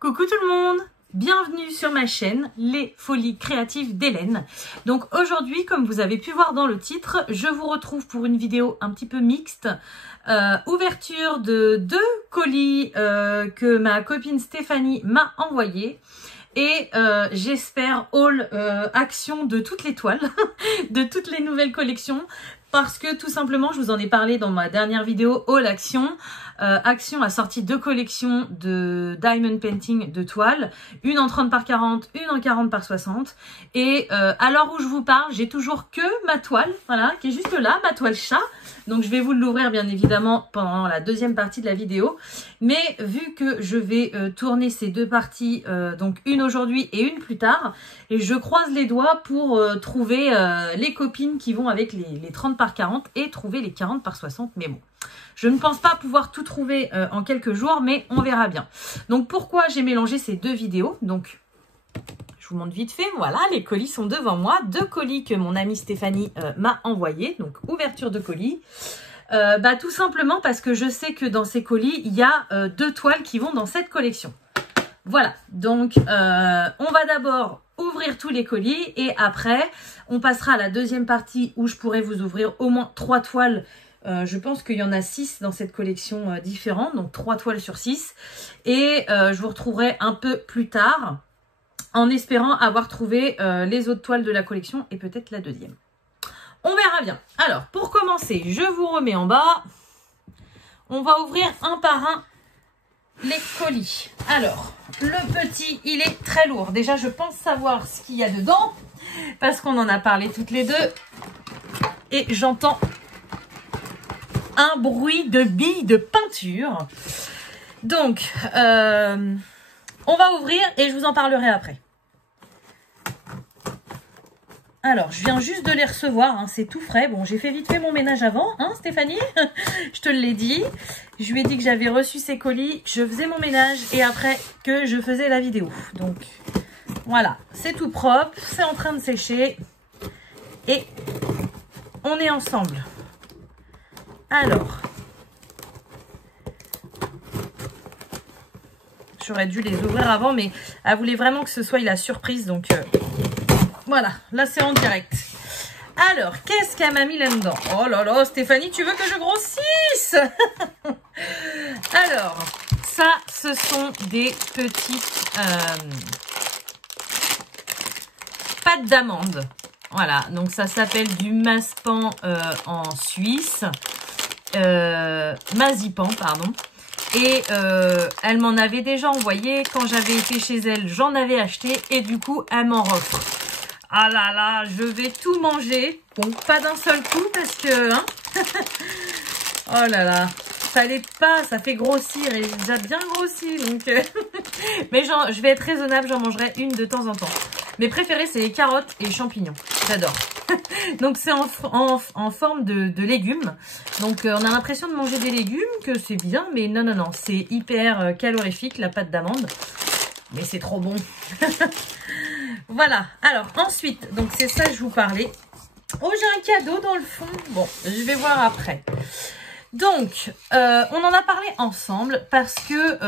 Coucou tout le monde, bienvenue sur ma chaîne Les Folies Créatives d'Hélène. Donc aujourd'hui, comme vous avez pu voir dans le titre, je vous retrouve pour une vidéo un petit peu mixte. Ouverture de 2 colis que ma copine Stéphanie m'a envoyé. Et j'espère haul action de toutes les toiles, de toutes les nouvelles collections. Parce que tout simplement, je vous en ai parlé dans ma dernière vidéo, haul action. Action a sorti 2 collections de diamond painting de toiles, une en 30 par 40, une en 40 par 60. Et à l'heure où je vous parle, j'ai toujours que ma toile, voilà, qui est juste là, ma toile chat. Donc je vais vous l'ouvrir bien évidemment pendant la deuxième partie de la vidéo. Mais vu que je vais tourner ces 2 parties, donc une aujourd'hui et une plus tard, et je croise les doigts pour trouver les copines qui vont avec les 30 par 40 et trouver les 40 par 60. Mais bon, je ne pense pas pouvoir tout trouver en quelques jours, mais on verra bien. Donc pourquoi j'ai mélangé ces 2 vidéos? Donc je vous montre vite fait, voilà, les colis sont devant moi. 2 colis que mon amie Stéphanie m'a envoyés, donc ouverture de colis. Tout simplement parce que je sais que dans ces colis, il y a 2 toiles qui vont dans cette collection. Voilà, donc on va d'abord ouvrir tous les colis et après, on passera à la deuxième partie où je pourrai vous ouvrir au moins 3 toiles. Je pense qu'il y en a 6 dans cette collection différente, donc 3 toiles sur 6. Et je vous retrouverai un peu plus tard en espérant avoir trouvé les autres toiles de la collection et peut-être la deuxième. On verra bien. Alors, pour commencer, je vous remets en bas. On va ouvrir un par un les colis. Alors, le petit, il est très lourd. Déjà, je pense savoir ce qu'il y a dedans parce qu'on en a parlé toutes les deux. Et j'entends un bruit de billes de peinture. Donc, on va ouvrir et je vous en parlerai après. Alors, je viens juste de les recevoir, hein, c'est tout frais. Bon, j'ai fait vite fait mon ménage avant, hein, Stéphanie. Je te l'ai dit. Je lui ai dit que j'avais reçu ces colis, je faisais mon ménage et après que je faisais la vidéo. Donc, voilà, c'est tout propre, c'est en train de sécher et on est ensemble. Alors, j'aurais dû les ouvrir avant, mais elle voulait vraiment que ce soit la surprise, donc voilà, là c'est en direct. Alors, qu'est-ce qu'elle m'a mis là-dedans? Oh là là, Stéphanie, tu veux que je grossisse? Alors, ça, ce sont des petites pâtes d'amande. Voilà, donc ça s'appelle du Mazpan en Suisse. Mazipan, pardon. Et elle m'en avait déjà envoyé. Quand j'avais été chez elle, j'en avais acheté. Et du coup, elle m'en offre. Ah là là, je vais tout manger. Bon, pas d'un seul coup parce que... Hein oh là là, ça l'est pas, ça fait grossir. Et j'ai déjà bien grossi. Donc, mais je vais être raisonnable, j'en mangerai une de temps en temps. Mes préférés, c'est les carottes et les champignons. J'adore. Donc, c'est en forme de légumes. Donc, on a l'impression de manger des légumes, que c'est bien. Mais non, non, non, c'est hyper calorifique, la pâte d'amande. Mais c'est trop bon. Voilà. Alors, ensuite, donc c'est ça que je vous parlais. Oh, j'ai un cadeau dans le fond. Bon, je vais voir après. Donc, on en a parlé ensemble parce que,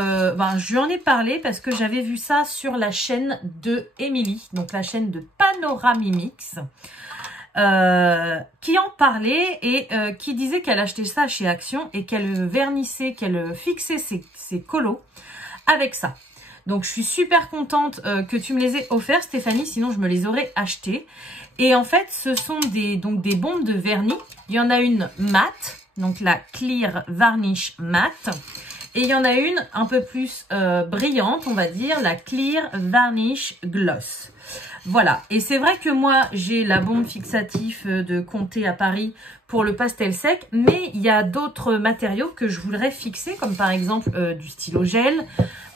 je lui en ai parlé parce que j'avais vu ça sur la chaîne de Émilie, donc la chaîne de Panoramimix, qui en parlait et qui disait qu'elle achetait ça chez Action et qu'elle vernissait, qu'elle fixait ses colos avec ça. Donc, je suis super contente que tu me les aies offerts, Stéphanie, sinon je me les aurais achetés. Et en fait, ce sont des bombes de vernis. Il y en a une mat, donc la Clear Varnish Matte. Et il y en a une un peu plus brillante, on va dire, la Clear Varnish Gloss. Voilà, et c'est vrai que moi, j'ai la bombe fixatif de Comté à Paris pour le pastel sec, mais il y a d'autres matériaux que je voudrais fixer, comme par exemple du stylo gel.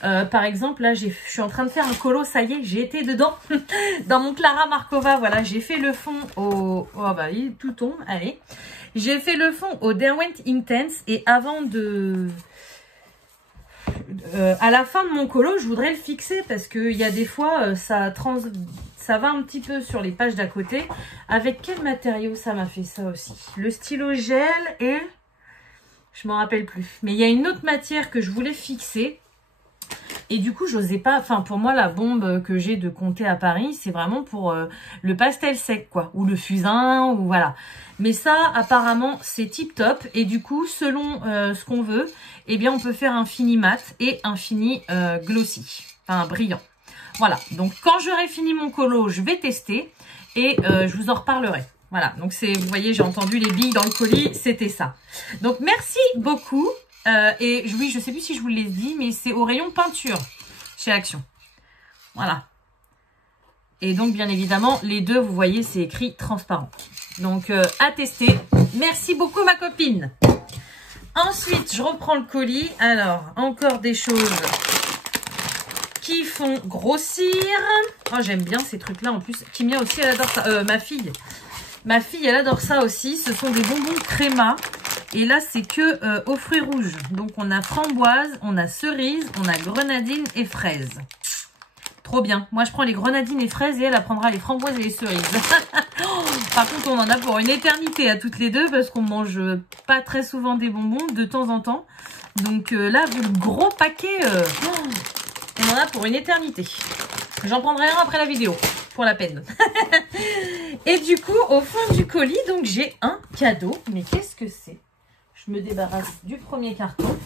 Par exemple, là, je suis en train de faire un colo, ça y est, j'ai été dedans, dans mon Clara Markova, voilà, j'ai fait le fond au... Oh bah, tout tombe, allez. J'ai fait le fond au Derwent Intense, et avant de... à la fin de mon colo, je voudrais le fixer parce qu'il y a des fois, ça va un petit peu sur les pages d'à côté. Avec quel matériau ça m'a fait ça aussi? Le stylo gel et... je m'en rappelle plus. Mais il y a une autre matière que je voulais fixer. Et du coup, j'osais pas... Enfin, pour moi, la bombe que j'ai de Comté à Paris, c'est vraiment pour le pastel sec, quoi. Ou le fusain, ou voilà. Mais ça, apparemment, c'est tip top. Et du coup, selon ce qu'on veut, eh bien, on peut faire un fini mat et un fini glossy. Enfin, brillant. Voilà. Donc, quand j'aurai fini mon colo, je vais tester. Et je vous en reparlerai. Voilà. Donc, c'est, vous voyez, j'ai entendu les billes dans le colis. C'était ça. Donc, merci beaucoup. Et oui, je sais plus si je vous l'ai dit, mais c'est au rayon peinture chez Action. Voilà. Et donc, bien évidemment, les deux, vous voyez, c'est écrit transparent. Donc, à tester. Merci beaucoup, ma copine. Ensuite, je reprends le colis. Alors, encore des choses qui font grossir. Oh, j'aime bien ces trucs-là en plus. Kimia aussi, elle adore ça. Ma fille. Ma fille, elle adore ça aussi. Ce sont des bonbons créma. Et là, c'est que aux fruits rouges. Donc, on a framboise, on a cerise, on a grenadine et fraise. Trop bien. Moi, je prends les grenadines et fraises et elle prendra les framboises et les cerises. Par contre, on en a pour une éternité à toutes les deux parce qu'on mange pas très souvent des bonbons de temps en temps. Donc là, vu le gros paquet, on en a pour une éternité. J'en prendrai un après la vidéo, pour la peine. Et du coup, au fond du colis, donc j'ai un cadeau. Mais qu'est-ce que c'est? Je me débarrasse du premier carton.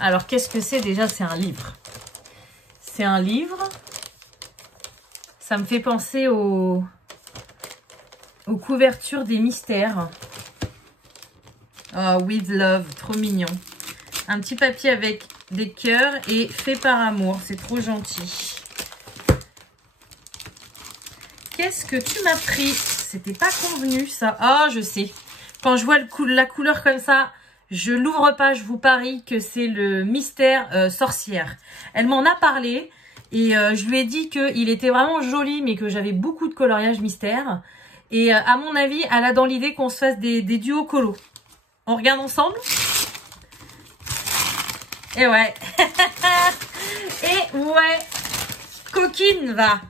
Alors, qu'est-ce que c'est? Déjà, c'est un livre. C'est un livre. Ça me fait penser aux couvertures des mystères. Oh, with love, trop mignon. Un petit papier avec des cœurs et fait par amour. C'est trop gentil. Qu'est-ce que tu m'as pris? C'était pas convenu ça. Ah, oh, je sais. Quand je vois la couleur comme ça, je l'ouvre pas, je vous parie que c'est le mystère sorcière. Elle m'en a parlé et je lui ai dit qu'il était vraiment joli mais que j'avais beaucoup de coloriage mystère. Et à mon avis, elle a dans l'idée qu'on se fasse des duos colo. On regarde ensemble? Et ouais. Et ouais. Coquine, va.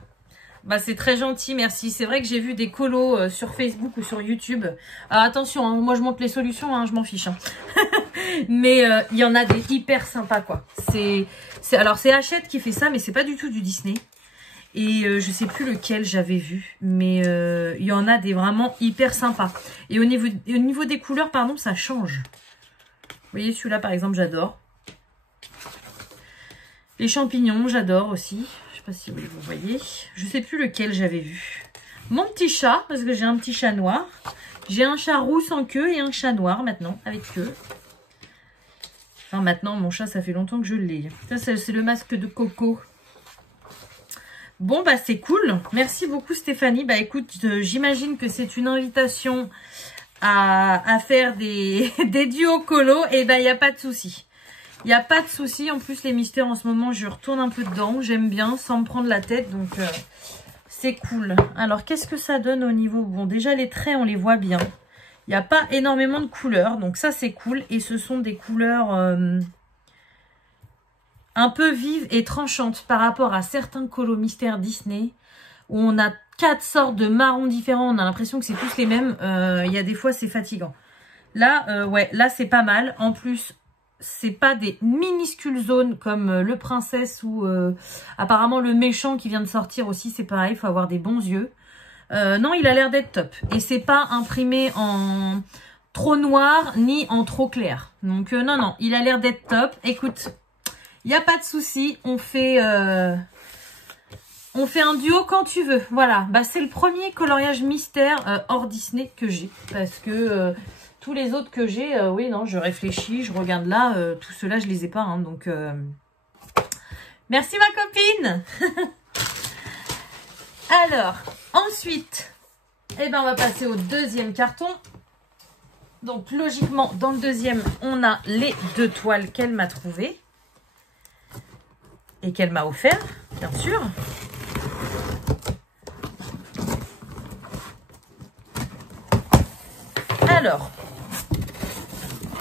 Bah, c'est très gentil, merci. C'est vrai que j'ai vu des colos sur Facebook ou sur YouTube. Alors, attention, hein, moi je montre les solutions, hein, je m'en fiche. Hein. Mais il y en a des hyper sympas, quoi. Alors, c'est Hachette qui fait ça, mais c'est pas du tout du Disney. Et je sais plus lequel j'avais vu. Mais il y en a des vraiment hyper sympas. Et au niveau des couleurs, pardon, ça change. Vous voyez, celui-là, par exemple, j'adore. Les champignons, j'adore aussi. Je sais pas si vous voyez. Je sais plus lequel j'avais vu. Mon petit chat, parce que j'ai un petit chat noir. J'ai un chat roux sans queue et un chat noir maintenant, avec queue. Enfin, maintenant, mon chat, ça fait longtemps que je l'ai. Ça, c'est le masque de Coco. Bon, bah, c'est cool. Merci beaucoup, Stéphanie. Bah, écoute, j'imagine que c'est une invitation à faire des duos colo. Et bah, il n'y a pas de souci. Il n'y a pas de souci. En plus, les mystères, en ce moment, je retourne un peu dedans. J'aime bien, sans me prendre la tête. Donc, c'est cool. Alors, qu'est-ce que ça donne au niveau... Bon, déjà, les traits, on les voit bien. Il n'y a pas énormément de couleurs. Donc, ça, c'est cool. Et ce sont des couleurs un peu vives et tranchantes par rapport à certains colos mystères Disney. Où on a 4 sortes de marrons différents. On a l'impression que c'est tous les mêmes. Il y a des fois, c'est fatigant. Là, ouais, là, c'est pas mal. En plus... c'est pas des minuscules zones comme le princesse ou apparemment le méchant qui vient de sortir aussi, c'est pareil, il faut avoir des bons yeux. Non, il a l'air d'être top. Et c'est pas imprimé en trop noir ni en trop clair. Donc non, non, il a l'air d'être top. Écoute, il n'y a pas de souci, on fait un duo quand tu veux. Voilà, bah, c'est le premier coloriage mystère hors Disney que j'ai. Parce que... tous les autres que j'ai, oui, non, je réfléchis, je regarde là, tout cela, je les ai pas, hein, donc... Merci ma copine. Alors, ensuite, eh ben, on va passer au deuxième carton. Donc, logiquement, dans le deuxième, on a les 2 toiles qu'elle m'a trouvées. Et qu'elle m'a offert, bien sûr. Alors...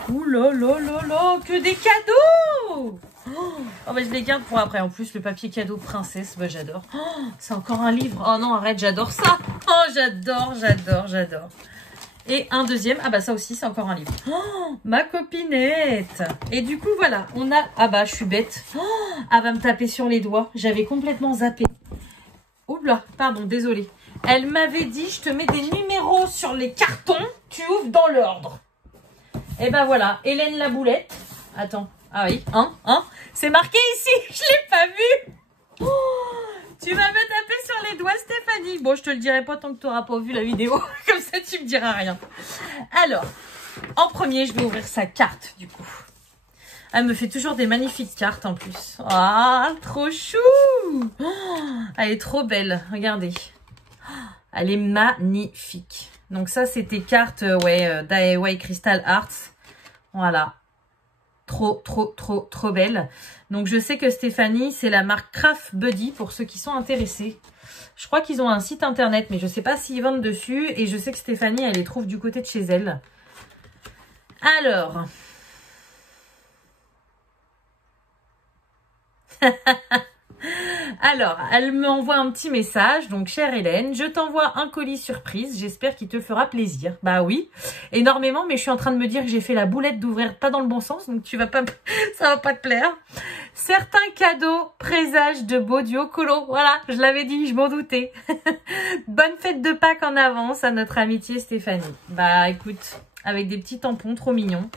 ouh là là là là, que des cadeaux! Oh bah je les garde pour après. En plus, le papier cadeau princesse, bah j'adore. Oh, c'est encore un livre. Oh non, arrête, j'adore ça. Oh, j'adore, j'adore, j'adore. Et un deuxième. Ah bah ça aussi, c'est encore un livre. Oh, ma copinette. Et du coup, voilà, on a... Ah bah, je suis bête. Oh, elle va me taper sur les doigts. J'avais complètement zappé. Oula, pardon, désolée. Elle m'avait dit, je te mets des numéros sur les cartons, tu ouvres dans l'ordre. Et ben voilà, Hélène la boulette. Attends, ah oui, c'est marqué ici, je l'ai pas vu. Oh, tu vas me taper sur les doigts, Stéphanie. Bon, je te le dirai pas tant que tu n'auras pas vu la vidéo, comme ça tu me diras rien. Alors, en premier, je vais ouvrir sa carte, du coup. Elle me fait toujours des magnifiques cartes en plus. Ah, trop chou. Oh, elle est trop belle, regardez. Elle est magnifique. Donc ça, c'est tes cartes d'Aeway Crystal Arts. Voilà. Trop belle. Donc je sais que Stéphanie, c'est la marque Craft Buddy pour ceux qui sont intéressés. Je crois qu'ils ont un site internet, mais je ne sais pas s'ils vendent dessus. Et je sais que Stéphanie, elle les trouve du côté de chez elle. Alors... Alors, elle m'envoie un petit message. Donc, chère Hélène, je t'envoie un colis surprise. J'espère qu'il te fera plaisir. Bah oui, énormément. Mais je suis en train de me dire que j'ai fait la boulette d'ouvrir pas dans le bon sens. Donc, tu vas pas, ça va pas te plaire. Certains cadeaux présagent de beaux duos colo. Voilà, je l'avais dit, je m'en doutais. Bonne fête de Pâques en avance à notre amitié Stéphanie. Bah écoute, avec des petits tampons trop mignons.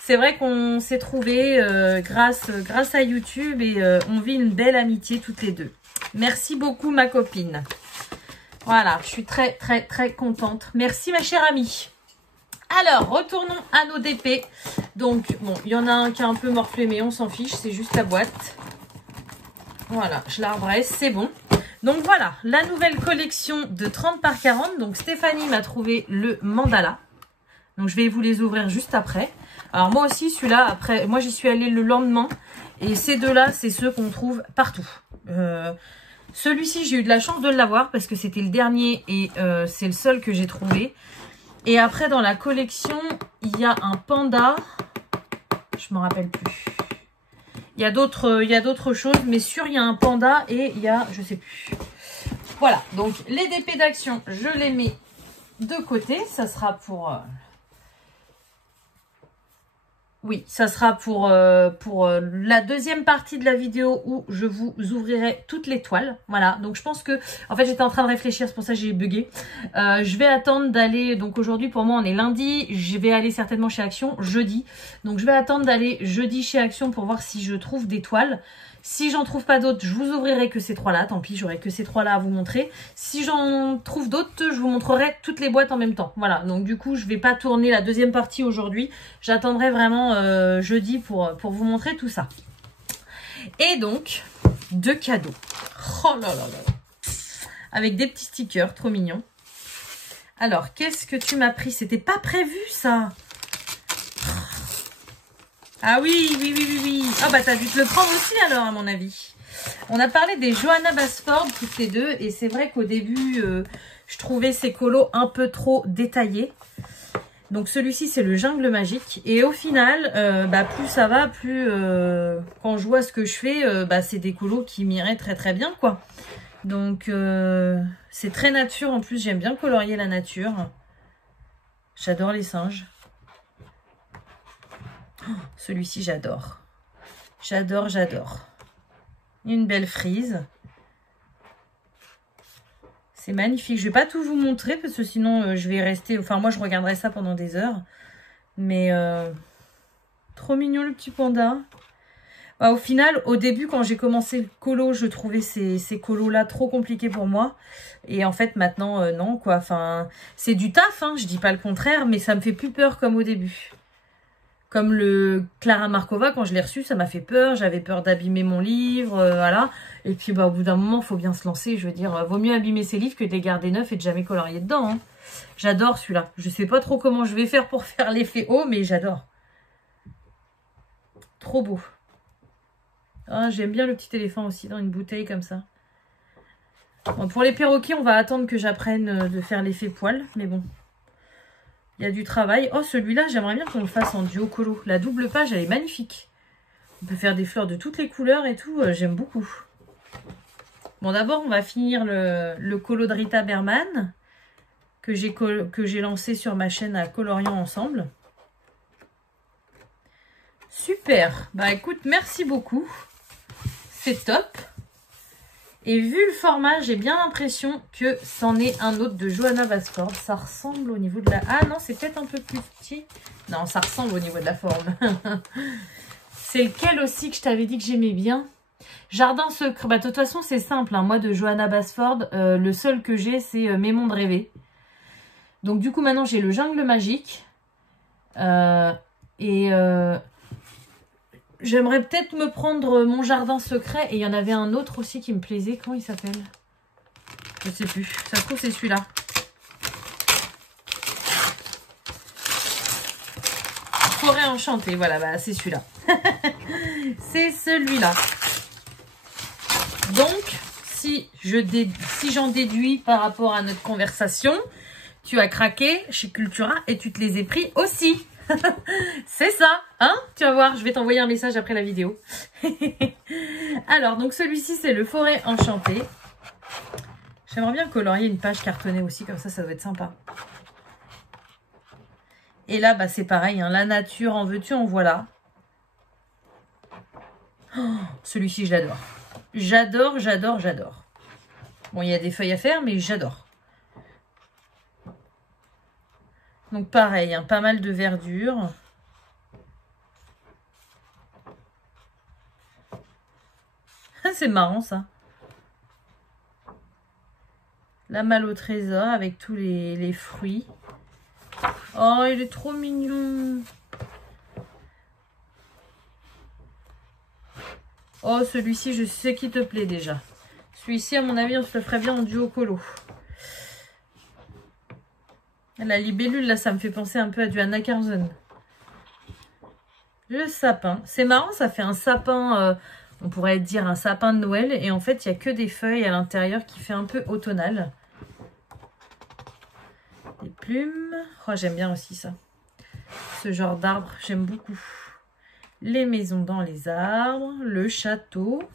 C'est vrai qu'on s'est trouvés grâce à YouTube et on vit une belle amitié toutes les deux. Merci beaucoup ma copine. Voilà, je suis très contente. Merci ma chère amie. Alors, retournons à nos DP. Donc, bon, il y en a un qui est un peu morflé, mais on s'en fiche, c'est juste la boîte. Voilà, je la redresse, c'est bon. Donc voilà, la nouvelle collection de 30 par 40. Donc Stéphanie m'a trouvé le mandala. Donc je vais vous les ouvrir juste après. Alors moi aussi, celui-là, après, moi j'y suis allée le lendemain. Et ces deux-là, c'est ceux qu'on trouve partout. Celui-ci, j'ai eu de la chance de l'avoir parce que c'était le dernier et c'est le seul que j'ai trouvé. Et après, dans la collection, il y a un panda. Je me rappelle plus. Il y a d'autres choses, mais sûr, il y a un panda et il y a, je sais plus. Voilà, donc les DP d'action, je les mets de côté. Ça sera pour... Oui, ça sera pour la deuxième partie de la vidéo où je vous ouvrirai toutes les toiles. Voilà, donc je pense que... En fait, j'étais en train de réfléchir, c'est pour ça que j'ai bugué. Je vais attendre d'aller... Donc aujourd'hui, pour moi, on est lundi. Je vais aller certainement chez Action jeudi. Donc je vais attendre d'aller jeudi chez Action pour voir si je trouve des toiles. Si j'en trouve pas d'autres, je vous ouvrirai que ces trois-là. Tant pis, j'aurai que ces trois-là à vous montrer. Si j'en trouve d'autres, je vous montrerai toutes les boîtes en même temps. Voilà, donc du coup, je vais pas tourner la deuxième partie aujourd'hui. J'attendrai vraiment jeudi pour vous montrer tout ça. Et donc, deux cadeaux. Oh là là là. Avec des petits stickers, trop mignons. Alors, qu'est-ce que tu m'as pris? C'était pas prévu, ça. Ah oui. Ah bah t'as dû te le prendre aussi alors à mon avis. On a parlé des Johanna Basford toutes les deux et c'est vrai qu'au début je trouvais ces colos un peu trop détaillés. Donc celui-ci c'est le Jungle Magique et au final plus ça va, plus quand je vois ce que je fais, c'est des colos qui m'iraient très bien quoi. Donc c'est très nature en plus, j'aime bien colorier la nature. J'adore les singes. Celui-ci, j'adore. J'adore. Une belle frise. C'est magnifique. Je vais pas tout vous montrer parce que sinon, je vais rester... Enfin, moi, je regarderai ça pendant des heures. Mais, trop mignon, le petit panda. Bah, au final, au début, quand j'ai commencé le colo, je trouvais ces colos-là trop compliqués pour moi. Et en fait, maintenant, non, quoi. Enfin, c'est du taf, hein, je dis pas le contraire, mais ça me fait plus peur comme au début. Comme le Clara Markova, quand je l'ai reçu, ça m'a fait peur. J'avais peur d'abîmer mon livre, voilà. Et puis, au bout d'un moment, il faut bien se lancer. Je veux dire, vaut mieux abîmer ses livres que de les garder neufs et de jamais colorier dedans. Hein. J'adore celui-là. Je sais pas trop comment je vais faire pour faire l'effet haut, mais j'adore. Trop beau. Ah, j'aime bien le petit éléphant aussi, dans une bouteille comme ça. Bon, pour les perroquets, on va attendre que j'apprenne de faire l'effet poil, mais bon. Il y a du travail. Oh, celui-là, j'aimerais bien qu'on le fasse en duo colo. La double page, elle est magnifique. On peut faire des fleurs de toutes les couleurs et tout. J'aime beaucoup. Bon, d'abord, on va finir le colo de Rita Berman. que j'ai lancé sur ma chaîne à Coloriant Ensemble. Super. Bah écoute, merci beaucoup. C'est top. Et vu le format, j'ai bien l'impression que c'en est un autre de Johanna Basford. Ça ressemble au niveau de la... Ah non, c'est peut-être un peu plus petit. Non, ça ressemble au niveau de la forme. C'est lequel aussi que je t'avais dit que j'aimais bien? Jardin secret. Bah de toute façon, c'est simple. Hein. Moi, de Johanna Basford, le seul que j'ai, c'est Mes mondes rêvés. Donc du coup, maintenant, j'ai le jungle magique. J'aimerais peut-être me prendre mon jardin secret. Et il y en avait un autre aussi qui me plaisait. Comment il s'appelle? Je sais plus. Ça se trouve, c'est celui-là. Forêt enchantée. Voilà, bah, c'est celui-là. C'est celui-là. Donc, si j'en déduis par rapport à notre conversation, tu as craqué chez Cultura et tu te les ai pris aussi. C'est ça, hein? Tu vas voir, je vais t'envoyer un message après la vidéo. Alors, donc celui-ci, c'est le Forêt enchantée. J'aimerais bien colorier une page cartonnée aussi, comme ça doit être sympa. Et là, bah, c'est pareil, hein, la nature, en veux-tu, en voilà. Oh, celui-ci, je l'adore. J'adore, j'adore, j'adore. Bon, il y a des feuilles à faire, mais j'adore. Donc pareil, hein, pas mal de verdure. C'est marrant ça. La malle au trésor avec tous les fruits. Oh, il est trop mignon. Oh, celui-ci, je sais qu'il te plaît déjà. Celui-ci, à mon avis, on se le ferait bien en duo colo. La libellule, là, ça me fait penser un peu à du Anna Carson. Le sapin. C'est marrant, ça fait un sapin, on pourrait dire un sapin de Noël. Et en fait, il n'y a que des feuilles à l'intérieur qui fait un peu automnal. Des plumes. Oh, j'aime bien aussi ça. Ce genre d'arbre, j'aime beaucoup. Les maisons dans les arbres. Le château.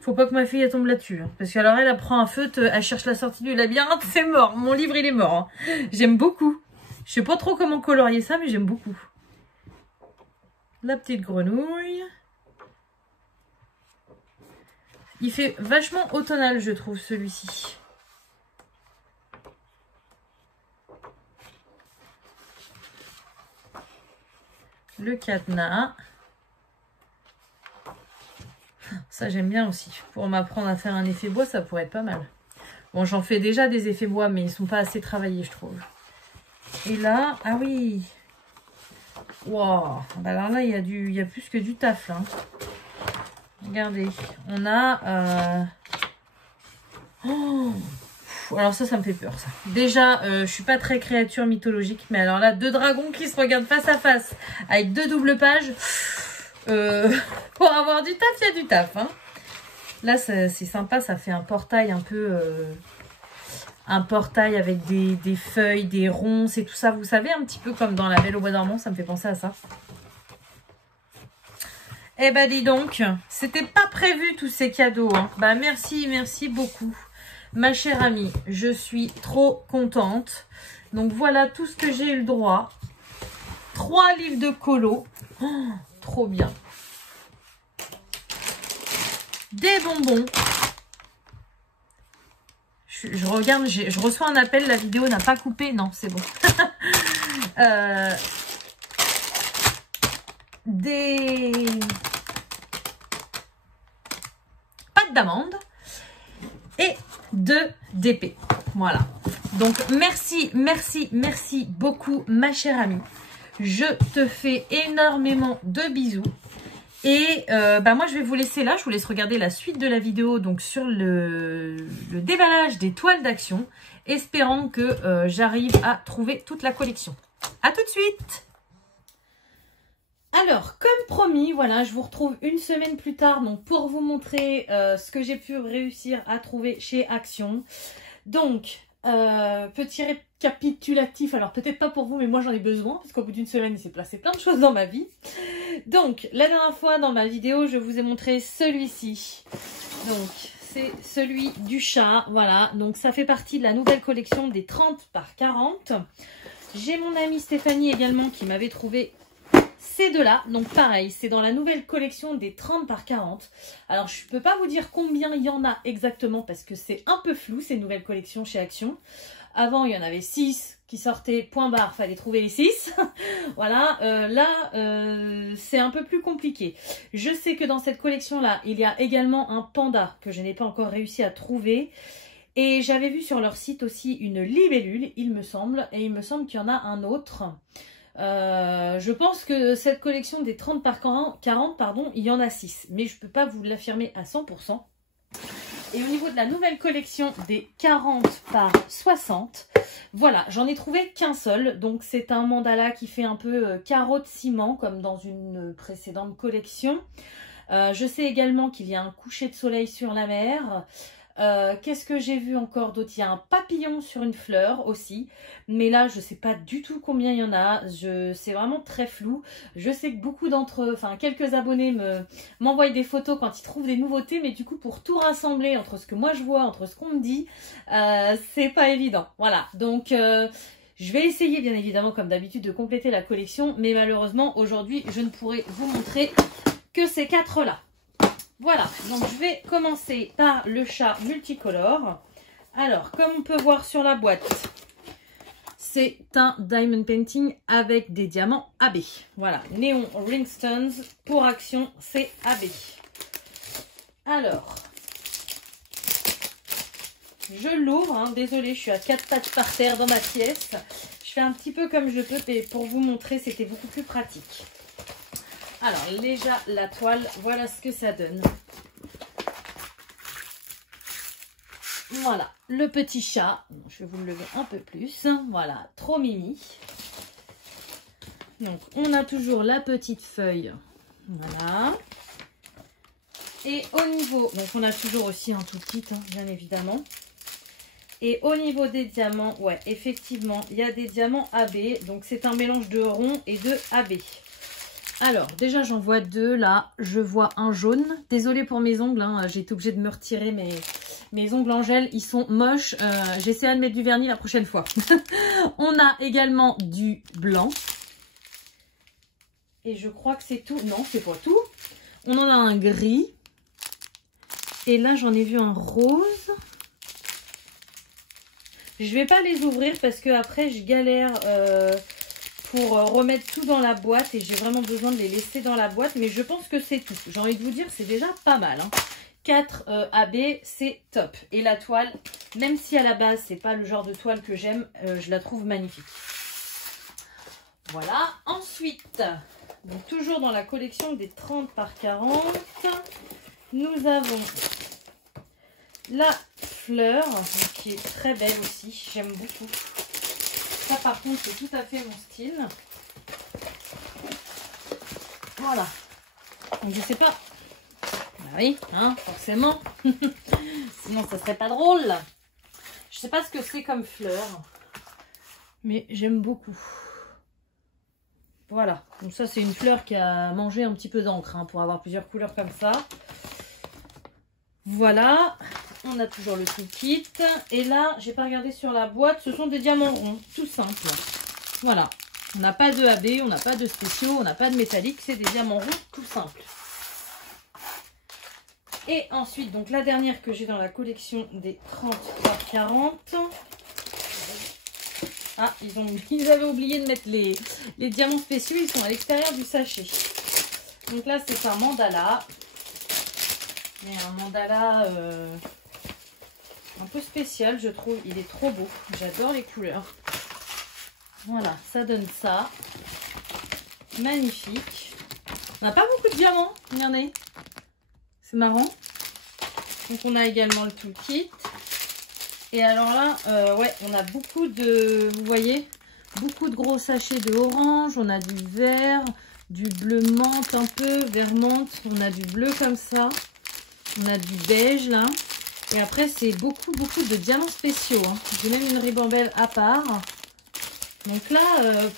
Faut pas que ma fille elle tombe là-dessus. Hein, parce qu'alors elle prend un feutre, elle cherche la sortie du labyrinthe, c'est mort. Mon livre il est mort. Hein. J'aime beaucoup. Je sais pas trop comment colorier ça, mais j'aime beaucoup. La petite grenouille. Il fait vachement automnal, je trouve, celui-ci. Le cadenas. Ça, j'aime bien aussi. Pour m'apprendre à faire un effet bois, ça pourrait être pas mal. Bon, j'en fais déjà des effets bois, mais ils sont pas assez travaillés, je trouve. Et là, ah oui. Wow. Bah alors là, il y a plus que du taf, là. Regardez. On a... Oh. Alors ça me fait peur, ça. Déjà, je suis pas très créature mythologique, mais alors là, deux dragons qui se regardent face à face, avec deux doubles pages... pour avoir du taf, il y a du taf. Hein. Là, c'est sympa, ça fait un portail un peu... un portail avec des feuilles, des ronces et tout ça. Vous savez, un petit peu comme dans La Belle au bois dormant, ça me fait penser à ça. Eh ben, dis donc, c'était pas prévu tous ces cadeaux. Hein. Bah, merci, merci beaucoup. Ma chère amie, je suis trop contente. Donc, voilà tout ce que j'ai eu le droit. 3 livres de colo. Oh, trop bien. Des bonbons. Je regarde, je reçois un appel, la vidéo n'a pas coupé. Non, c'est bon. Des pâtes d'amandes et 2 DP. Voilà. Donc, merci, merci, merci beaucoup, ma chère amie. Je te fais énormément de bisous. Et bah moi, je vais vous laisser là. Je vous laisse regarder la suite de la vidéo donc sur le déballage des toiles d'action. Espérant que j'arrive à trouver toute la collection. À tout de suite. Alors, comme promis, voilà, je vous retrouve une semaine plus tard donc pour vous montrer ce que j'ai pu réussir à trouver chez Action. Donc, petit récapitulatif, alors peut-être pas pour vous, mais moi j'en ai besoin, parce qu'au bout d'une semaine, il s'est passé plein de choses dans ma vie. Donc, la dernière fois, dans ma vidéo, je vous ai montré celui-ci. Donc, c'est celui du chat. Voilà, donc ça fait partie de la nouvelle collection des 30 par 40. J'ai mon amie Stéphanie également qui m'avait trouvé ces deux-là. Donc pareil, c'est dans la nouvelle collection des 30 par 40. Alors je ne peux pas vous dire combien il y en a exactement parce que c'est un peu flou ces nouvelles collections chez Action. Avant, il y en avait 6 qui sortaient, point barre, fallait trouver les 6. Voilà, c'est un peu plus compliqué. Je sais que dans cette collection-là, il y a également un panda que je n'ai pas encore réussi à trouver. Et j'avais vu sur leur site aussi une libellule, il me semble. Et il me semble qu'il y en a un autre. Je pense que cette collection des 30 par 40, pardon, il y en a 6. Mais je ne peux pas vous l'affirmer à 100%. Et au niveau de la nouvelle collection des 40 par 60, voilà, j'en ai trouvé qu'un seul. Donc c'est un mandala qui fait un peu carreau de ciment comme dans une précédente collection. Je sais également qu'il y a un coucher de soleil sur la mer. Qu'est-ce que j'ai vu encore d'autre? Il y a un papillon sur une fleur aussi. Mais là, je ne sais pas du tout combien il y en a. C'est vraiment très flou. Je sais que beaucoup d'entre eux, enfin quelques abonnés m'envoient des photos quand ils trouvent des nouveautés. Mais du coup, pour tout rassembler entre ce que moi je vois, entre ce qu'on me dit, c'est pas évident. Voilà, donc je vais essayer bien évidemment comme d'habitude de compléter la collection. Mais malheureusement, aujourd'hui, je ne pourrai vous montrer que ces 4-là. Voilà, donc je vais commencer par le chat multicolore. Alors, comme on peut voir sur la boîte, c'est un diamond painting avec des diamants AB. Voilà, Néon Ringstones pour Action, c'est AB. Alors, je l'ouvre, hein, désolée, je suis à 4 pattes par terre dans ma pièce. Je fais un petit peu comme je peux, mais pour vous montrer, c'était beaucoup plus pratique. Alors, déjà, la toile, voilà ce que ça donne. Voilà, le petit chat. Je vais vous le lever un peu plus. Voilà, trop mimi. Donc, on a toujours la petite feuille. Voilà. Et au niveau... Donc, on a toujours aussi un tout petit, hein, bien évidemment. Et au niveau des diamants, ouais, effectivement, il y a des diamants AB. Donc, c'est un mélange de rond et de AB. Alors, déjà, j'en vois 2, là. Je vois un jaune. Désolée pour mes ongles, hein. J'ai été obligée de me retirer mes ongles en gel. Ils sont moches. J'essaierai de mettre du vernis la prochaine fois. On a également du blanc. Et je crois que c'est tout. Non, c'est pas tout. On en a un gris. Et là, j'en ai vu un rose. Je vais pas les ouvrir parce que après je galère... pour remettre tout dans la boîte et j'ai vraiment besoin de les laisser dans la boîte, mais je pense que c'est tout. J'ai envie de vous dire, c'est déjà pas mal, hein. 4 AB, c'est top. Et la toile, même si à la base c'est pas le genre de toile que j'aime, je la trouve magnifique. Voilà, ensuite, donc toujours dans la collection des 30 par 40, nous avons la fleur qui est très belle aussi, j'aime beaucoup. Ça par contre c'est tout à fait mon style. Voilà. Donc je sais pas. Bah oui, hein, forcément. Sinon ça serait pas drôle. Je sais pas ce que c'est comme fleur. Mais j'aime beaucoup. Voilà. Donc ça c'est une fleur qui a mangé un petit peu d'encre, hein, pour avoir plusieurs couleurs comme ça. Voilà. On a toujours le tout kit. Et là, j'ai pas regardé sur la boîte. Ce sont des diamants ronds, tout simple. Voilà. On n'a pas de AB, on n'a pas de spéciaux, on n'a pas de métallique. C'est des diamants ronds, tout simple. Et ensuite, donc la dernière que j'ai dans la collection des 30 par 40. Ah, ils avaient oublié de mettre les diamants spéciaux. Ils sont à l'extérieur du sachet. Donc là, c'est un mandala. Mais un mandala... un peu spécial, je trouve. Il est trop beau. J'adore les couleurs. Voilà, ça donne ça. Magnifique. On n'a pas beaucoup de diamants. Regardez. C'est marrant. Donc, on a également le toolkit. Et alors là, ouais, on a beaucoup de... Vous voyez, beaucoup de gros sachets de orange. On a du vert, du bleu menthe un peu, vert menthe. On a du bleu comme ça. On a du beige là. Et après, c'est beaucoup de diamants spéciaux, hein. J'ai même une ribambelle à part. Donc là,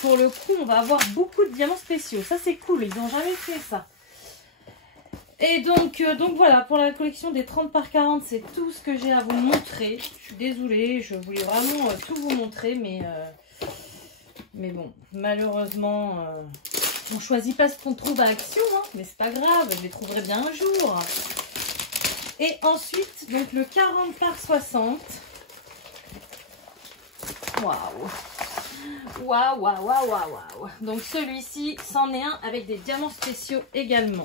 pour le coup, on va avoir beaucoup de diamants spéciaux. Ça, c'est cool. Ils n'ont jamais fait ça. Et donc voilà, pour la collection des 30 par 40, c'est tout ce que j'ai à vous montrer. Je suis désolée, je voulais vraiment tout vous montrer, mais bon, malheureusement, on choisit pas ce qu'on trouve à Action, hein, mais c'est pas grave, je les trouverai bien un jour. Et ensuite, donc le 40 par 60. Waouh! Waouh, waouh, waouh, waouh, waouh! Donc celui-ci, c'en est un avec des diamants spéciaux également.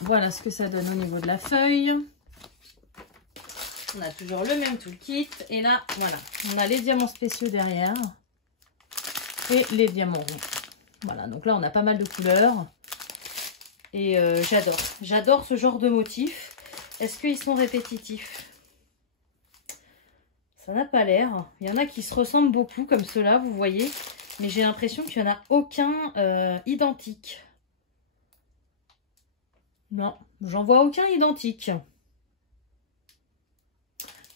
Voilà ce que ça donne au niveau de la feuille. On a toujours le même toolkit. Et là, voilà, on a les diamants spéciaux derrière. Et les diamants ronds. Voilà, donc là, on a pas mal de couleurs. Et j'adore. J'adore ce genre de motifs. Est-ce qu'ils sont répétitifs? Ça n'a pas l'air. Il y en a qui se ressemblent beaucoup, comme ceux-là, vous voyez. Mais j'ai l'impression qu'il n'y en a aucun identique. Non, j'en vois aucun identique.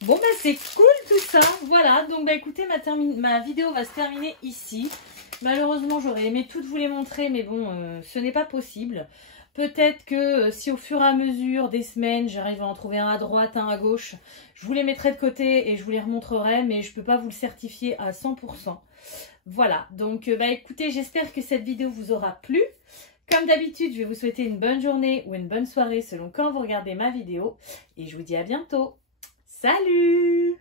Bon, bah c'est cool tout ça. Voilà, donc bah écoutez, ma vidéo va se terminer ici. Malheureusement, j'aurais aimé toutes vous les montrer, mais bon, ce n'est pas possible. Peut-être que si au fur et à mesure des semaines, j'arrive à en trouver un à droite, un à gauche, je vous les mettrai de côté et je vous les remontrerai, mais je ne peux pas vous le certifier à 100%. Voilà, donc bah écoutez, j'espère que cette vidéo vous aura plu. Comme d'habitude, je vais vous souhaiter une bonne journée ou une bonne soirée selon quand vous regardez ma vidéo. Et je vous dis à bientôt. Salut!